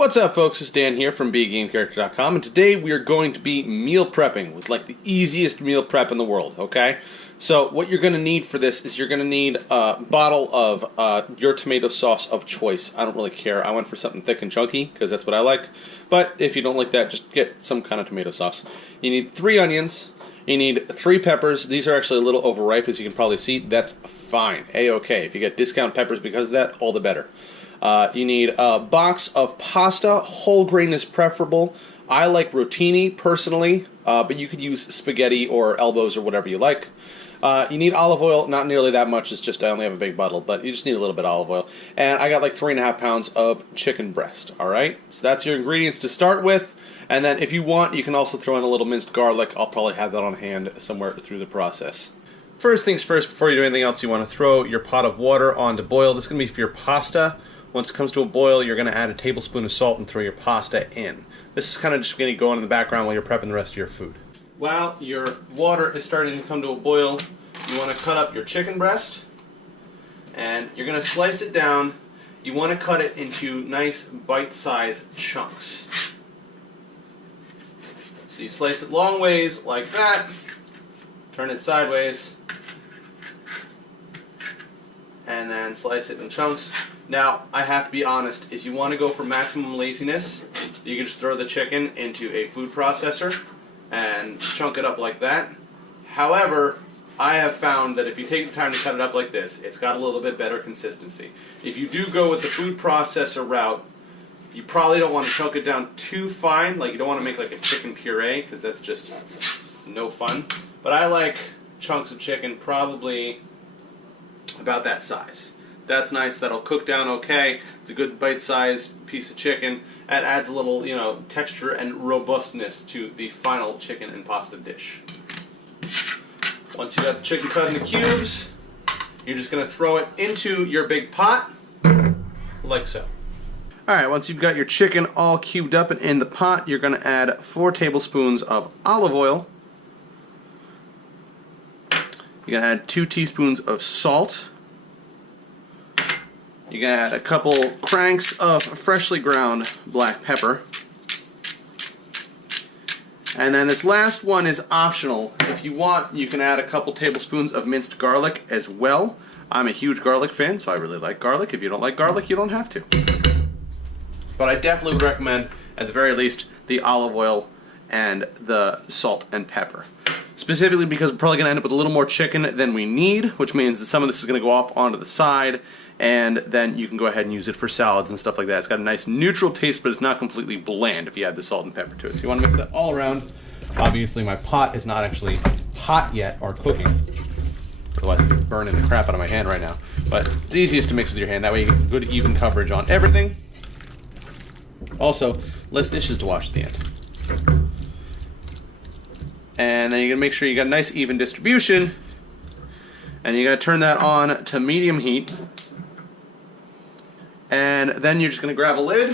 What's up, folks? It's Dan here from BeAGameCharacter.com, and today we are going to be meal prepping with like the easiest meal prep in the world, okay? So what you're going to need for this is you're going to need a bottle of your tomato sauce of choice. I don't really care. I went for something thick and chunky because that's what I like. But if you don't like that, just get some kind of tomato sauce. You need 3 onions. You need 3 peppers. These are actually a little overripe, as you can probably see. That's fine. A-okay. If you get discount peppers because of that, all the better. You need a box of pasta. Whole grain is preferable. I like rotini personally, but you could use spaghetti or elbows or whatever you like. You need olive oil, not nearly that much, it's just I only have a big bottle, but you just need a little bit of olive oil. And I got like 3.5 pounds of chicken breast, alright? So that's your ingredients to start with, and then if you want, you can also throw in a little minced garlic. I'll probably have that on hand somewhere through the process. First things first, before you do anything else, you want to throw your pot of water on to boil. This is going to be for your pasta. Once it comes to a boil, you're going to add a tablespoon of salt and throw your pasta in. This is kind of just going to go on in the background while you're prepping the rest of your food. While your water is starting to come to a boil, you want to cut up your chicken breast, and you're going to slice it down. You want to cut it into nice bite-sized chunks. So you slice it long ways like that, turn it sideways, and then slice it in chunks. Now, I have to be honest, if you want to go for maximum laziness, you can just throw the chicken into a food processor and chunk it up like that. However, I have found that if you take the time to cut it up like this, it's got a little bit better consistency. If you do go with the food processor route, you probably don't want to chunk it down too fine, like you don't want to make like a chicken puree, because that's just no fun. But I like chunks of chicken probably about that size. That's nice. That'll cook down okay. It's a good bite-sized piece of chicken. That adds a little, texture and robustness to the final chicken and pasta dish. Once you got the chicken cut into cubes, you're just going to throw it into your big pot, like so. Alright, once you've got your chicken all cubed up and in the pot, you're going to add 4 tablespoons of olive oil. You're going to add 2 teaspoons of salt. You're going to add a couple cranks of freshly ground black pepper. And then this last one is optional. If you want, you can add a couple tablespoons of minced garlic as well. I'm a huge garlic fan, so I really like garlic. If you don't like garlic, you don't have to. But I definitely would recommend, at the very least, the olive oil and the salt and pepper. Specifically because we're probably going to end up with a little more chicken than we need, which means that some of this is going to go off onto the side, and then you can go ahead and use it for salads and stuff like that. It's got a nice neutral taste, but it's not completely bland if you add the salt and pepper to it. So you want to mix that all around. Obviously my pot is not actually hot yet or cooking. Otherwise it's burning the crap out of my hand right now. But it's easiest to mix with your hand. That way you get good even coverage on everything. Also, less dishes to wash at the end. And then you're going to make sure you got a nice even distribution. And you're going to turn that on to medium heat. And then you're just going to grab a lid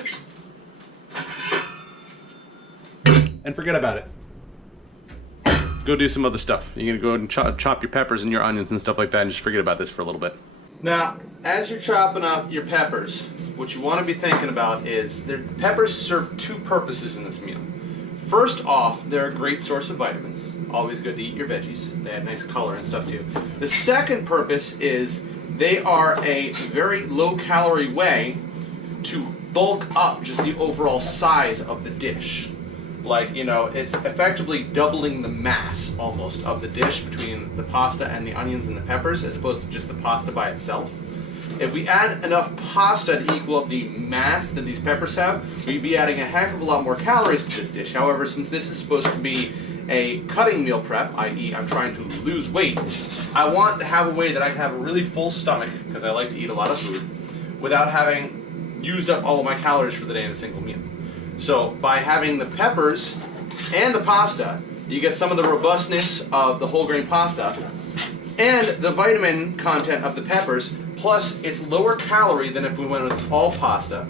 and forget about it. Go do some other stuff. You're going to go and chop your peppers and your onions and stuff like that and just forget about this for a little bit. Now, as you're chopping up your peppers, what you want to be thinking about is peppers serve 2 purposes in this meal. First off, they're a great source of vitamins. Always good to eat your veggies. They add nice color and stuff too. The second purpose is they are a very low-calorie way to bulk up just the overall size of the dish. Like, it's effectively doubling the mass, almost, of the dish between the pasta and the onions and the peppers, as opposed to just the pasta by itself. If we add enough pasta to equal up the mass that these peppers have, we'd be adding a heck of a lot more calories to this dish. However, since this is supposed to be a cutting meal prep, i.e. I'm trying to lose weight, I want to have a way that I can have a really full stomach, because I like to eat a lot of food, without having used up all of my calories for the day in a single meal. So by having the peppers and the pasta, you get some of the robustness of the whole grain pasta and the vitamin content of the peppers, plus it's lower calorie than if we went with all pasta,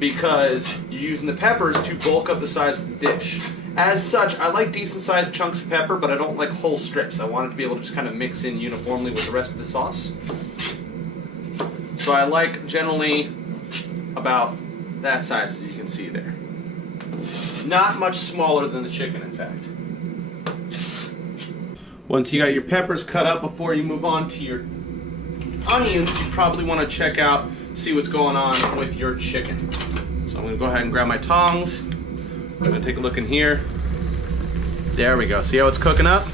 because you're using the peppers to bulk up the size of the dish. As such, I like decent sized chunks of pepper, but I don't like whole strips. I want it to be able to just kind of mix in uniformly with the rest of the sauce. So I like generally about that size, as you can see there. Not much smaller than the chicken, in fact. Once you got your peppers cut up, before you move on to your onions, you probably want to check out, see what's going on with your chicken. So I'm going to go ahead and grab my tongs. I'm going to take a look in here. There we go. See how it's cooking up?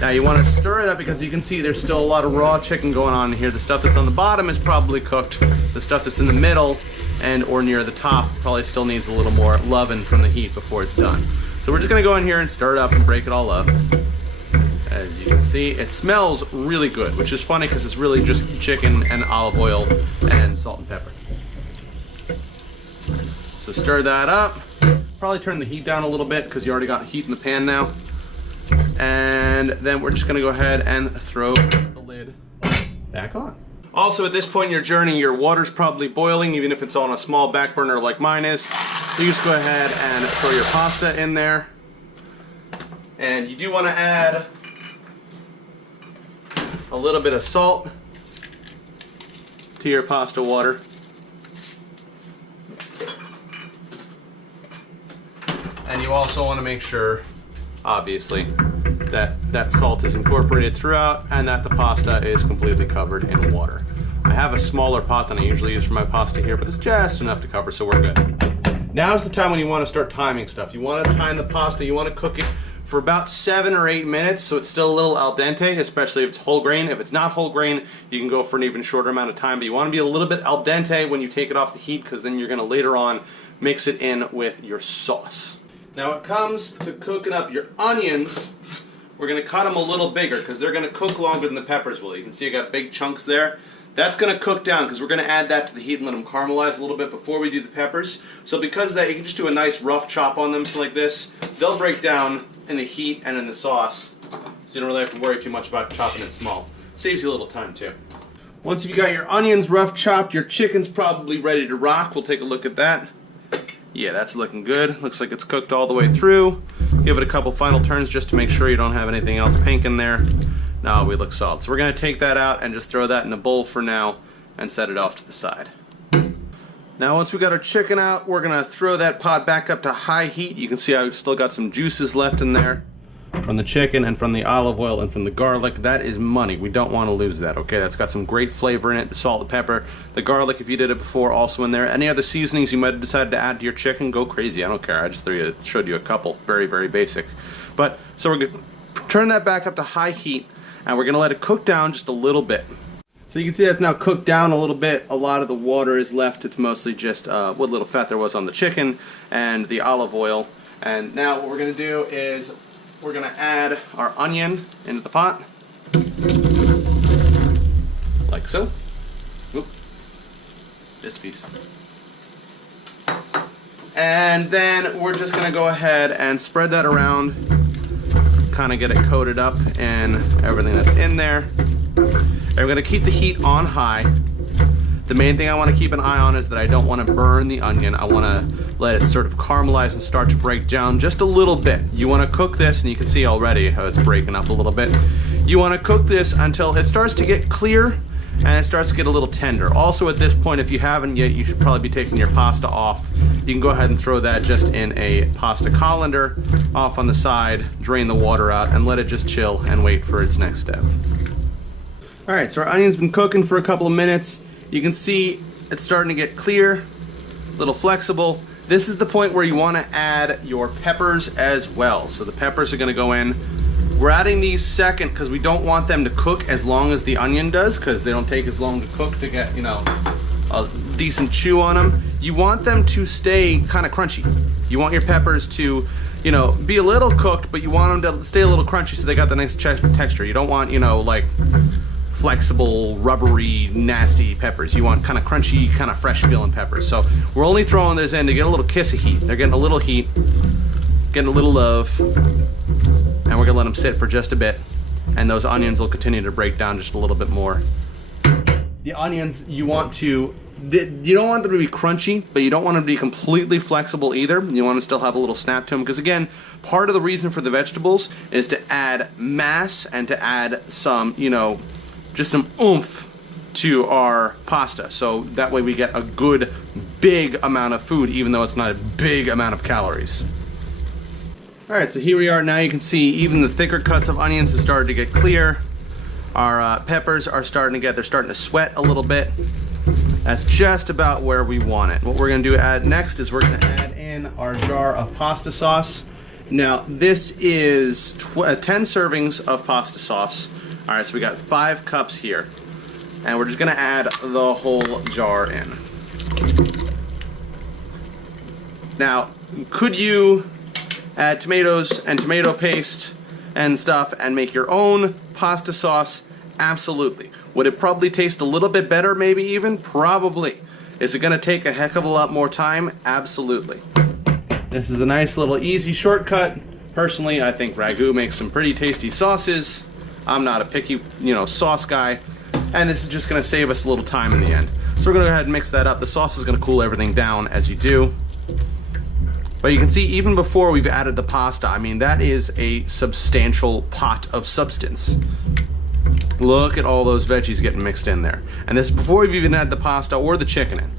Now you want to stir it up because you can see there's still a lot of raw chicken going on in here. The stuff that's on the bottom is probably cooked. The stuff that's in the middle and or near the top probably still needs a little more loving from the heat before it's done. So we're just going to go in here and stir it up and break it all up. As you can see, it smells really good, which is funny because it's really just chicken and olive oil and salt and pepper. So stir that up. Probably turn the heat down a little bit because you already got heat in the pan now. And then we're just going to go ahead and throw the lid back on. Also, at this point in your journey, your water's probably boiling, even if it's on a small back burner like mine is. You just go ahead and throw your pasta in there. And you do want to add a little bit of salt to your pasta water. And you also want to make sure, obviously, that that salt is incorporated throughout and that the pasta is completely covered in water. I have a smaller pot than I usually use for my pasta here, but it's just enough to cover, so we're good. Now's the time when you want to start timing stuff. You want to time the pasta, you want to cook it for about 7 or 8 minutes, so it's still a little al dente, especially if it's whole grain. If it's not whole grain, you can go for an even shorter amount of time, but you want to be a little bit al dente when you take it off the heat, because then you're going to later on mix it in with your sauce. Now when it comes to cooking up your onions, we're going to cut them a little bigger because they're going to cook longer than the peppers will. You can see I got big chunks there. That's going to cook down because we're going to add that to the heat and let them caramelize a little bit before we do the peppers. So because of that, you can just do a nice rough chop on them, so like this. They'll break down in the heat and in the sauce, so you don't really have to worry too much about chopping it small. Saves you a little time too. Once you've got your onions rough chopped, your chicken's probably ready to rock. We'll take a look at that. Yeah, that's looking good. Looks like it's cooked all the way through. Give it a couple final turns just to make sure you don't have anything else pink in there. No, we look solid. So we're going to take that out and just throw that in a bowl for now and set it off to the side. Now once we got our chicken out, we're going to throw that pot back up to high heat. You can see I've still got some juices left in there from the chicken and from the olive oil and from the garlic. That is money. We don't want to lose that, okay? That's got some great flavor in it. The salt, the pepper, the garlic, if you did it before, also in there. Any other seasonings you might have decided to add to your chicken, go crazy. I don't care. I just showed you a couple. Very, very basic. But, so we're going to turn that back up to high heat, and we're going to let it cook down just a little bit. So you can see that's now cooked down a little bit. A lot of the water is left. It's mostly just what little fat there was on the chicken and the olive oil. And now what we're going to do is we're going to add our onion into the pot. Like so. Oop. Just a piece. And then we're just going to go ahead and spread that around. Kind of get it coated up in everything that's in there. And we're going to keep the heat on high. The main thing I want to keep an eye on is that I don't want to burn the onion. I want to let it sort of caramelize and start to break down just a little bit. You want to cook this, and you can see already how it's breaking up a little bit. You want to cook this until it starts to get clear and it starts to get a little tender. Also at this point, if you haven't yet, you should probably be taking your pasta off. You can go ahead and throw that just in a pasta colander off on the side, drain the water out, and let it just chill and wait for its next step. Alright, so our onion's been cooking for a couple of minutes. You can see it's starting to get clear, a little flexible. This is the point where you want to add your peppers as well. So the peppers are going to go in. We're adding these second because we don't want them to cook as long as the onion does, because they don't take as long to cook to get, you know, a decent chew on them. You want them to stay kind of crunchy. You want your peppers to, you know, be a little cooked, but you want them to stay a little crunchy so they got the nice texture. You don't want, you know, like flexible, rubbery, nasty peppers. You want kind of crunchy, kind of fresh feeling peppers. So we're only throwing this in to get a little kiss of heat. They're getting a little heat, getting a little love, and we're gonna let them sit for just a bit, and those onions will continue to break down just a little bit more. The onions, you don't want them to be crunchy, but you don't want them to be completely flexible either. You want to still have a little snap to them, because again, part of the reason for the vegetables is to add mass and to add some, you know, just some oomph to our pasta. So that way we get a good big amount of food, even though it's not a big amount of calories. All right, so here we are. Now you can see even the thicker cuts of onions have started to get clear. Our peppers are starting to sweat a little bit. That's just about where we want it. What we're gonna do next is we're gonna add in our jar of pasta sauce. Now this is 10 servings of pasta sauce. All right, so we got 5 cups here. And we're just gonna add the whole jar in. Now, could you add tomatoes and tomato paste and stuff and make your own pasta sauce? Absolutely. Would it probably taste a little bit better, maybe even? Probably. Is it gonna take a heck of a lot more time? Absolutely. This is a nice little easy shortcut. Personally, I think Ragu makes some pretty tasty sauces. I'm not a picky, sauce guy. And this is just gonna save us a little time in the end. So we're gonna go ahead and mix that up. The sauce is gonna cool everything down as you do. But you can see even before we've added the pasta, I mean, that is a substantial pot of substance. Look at all those veggies getting mixed in there. And this is before we've even had the pasta or the chicken in.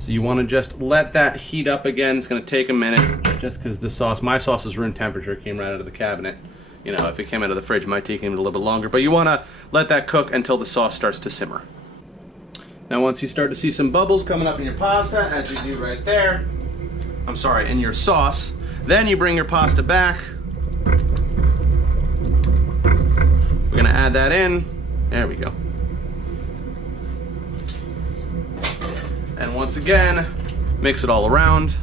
So you want to just let that heat up again. It's going to take a minute just because my sauce is room temperature, came right out of the cabinet. If it came out of the fridge, it might take even a little bit longer. But you want to let that cook until the sauce starts to simmer. Now once you start to see some bubbles coming up in your pasta, as you do right there, in your sauce, then you bring your pasta back. We're gonna add that in. There we go. And once again, mix it all around.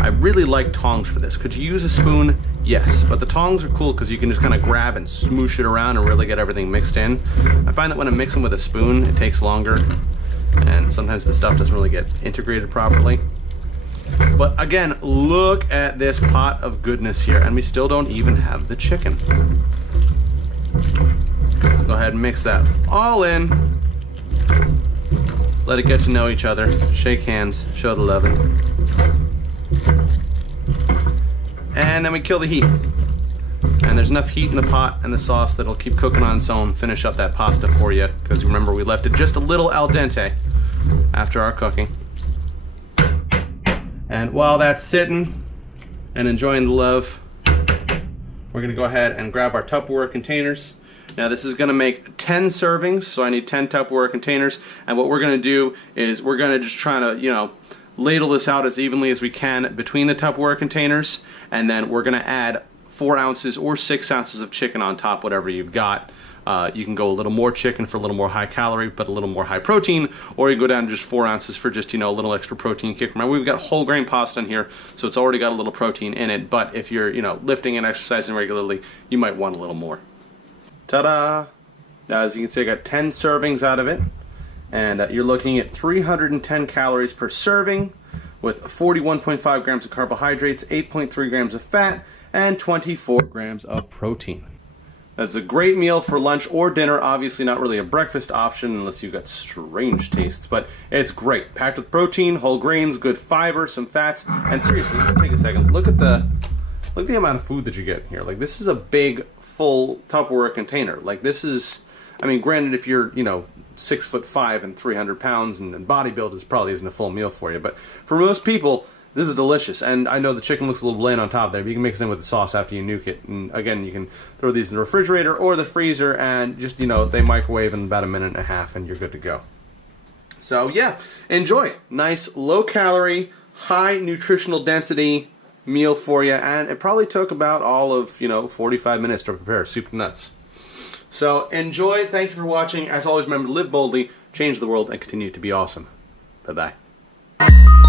I really like tongs for this. Could you use a spoon? Yes, but the tongs are cool because you can just kind of grab and smoosh it around and really get everything mixed in. I find that when I'm mixing with a spoon, it takes longer, and sometimes the stuff doesn't really get integrated properly. But again, look at this pot of goodness here, and we still don't even have the chicken. Go ahead and mix that all in. Let it get to know each other. Shake hands, show the loving. And then we kill the heat. And there's enough heat in the pot and the sauce that'll keep cooking on its own, finish up that pasta for you, because remember we left it just a little al dente after our cooking. And while that's sitting and enjoying the love, we're gonna go ahead and grab our Tupperware containers. Now this is gonna make 10 servings, so I need 10 Tupperware containers. And what we're gonna do is we're gonna just try to, ladle this out as evenly as we can between the Tupperware containers. And then we're gonna add 4 ounces or 6 ounces of chicken on top, whatever you've got. You can go a little more chicken for a little more high calorie, but a little more high protein, or you can go down to just 4 ounces for just, a little extra protein kick. Remember, we've got whole grain pasta in here, so it's already got a little protein in it, but if you're, lifting and exercising regularly, you might want a little more. Ta-da! Now, as you can see, I got 10 servings out of it, and you're looking at 310 calories per serving, with 41.5 grams of carbohydrates, 8.3 grams of fat, and 24 grams of protein. That's a great meal for lunch or dinner. Obviously not really a breakfast option unless you've got strange tastes, but it's great. Packed with protein, whole grains, good fiber, some fats, and seriously, let's take a second. Look at the amount of food that you get in here. Like, this is a big, full Tupperware container. Like, this is, granted, if you're, 6'5" and 300 pounds and bodybuilders, probably isn't a full meal for you, but for most people, this is delicious. And I know the chicken looks a little bland on top there, but you can mix it in with the sauce after you nuke it. And again, you can throw these in the refrigerator or the freezer and just, they microwave in about a minute and a half and you're good to go. So yeah, enjoy it. Nice, low calorie, high nutritional density meal for you. And it probably took about all of, 45 minutes to prepare, soup to nuts. So enjoy. Thank you for watching. As always, remember to live boldly, change the world, and continue to be awesome. Bye-bye.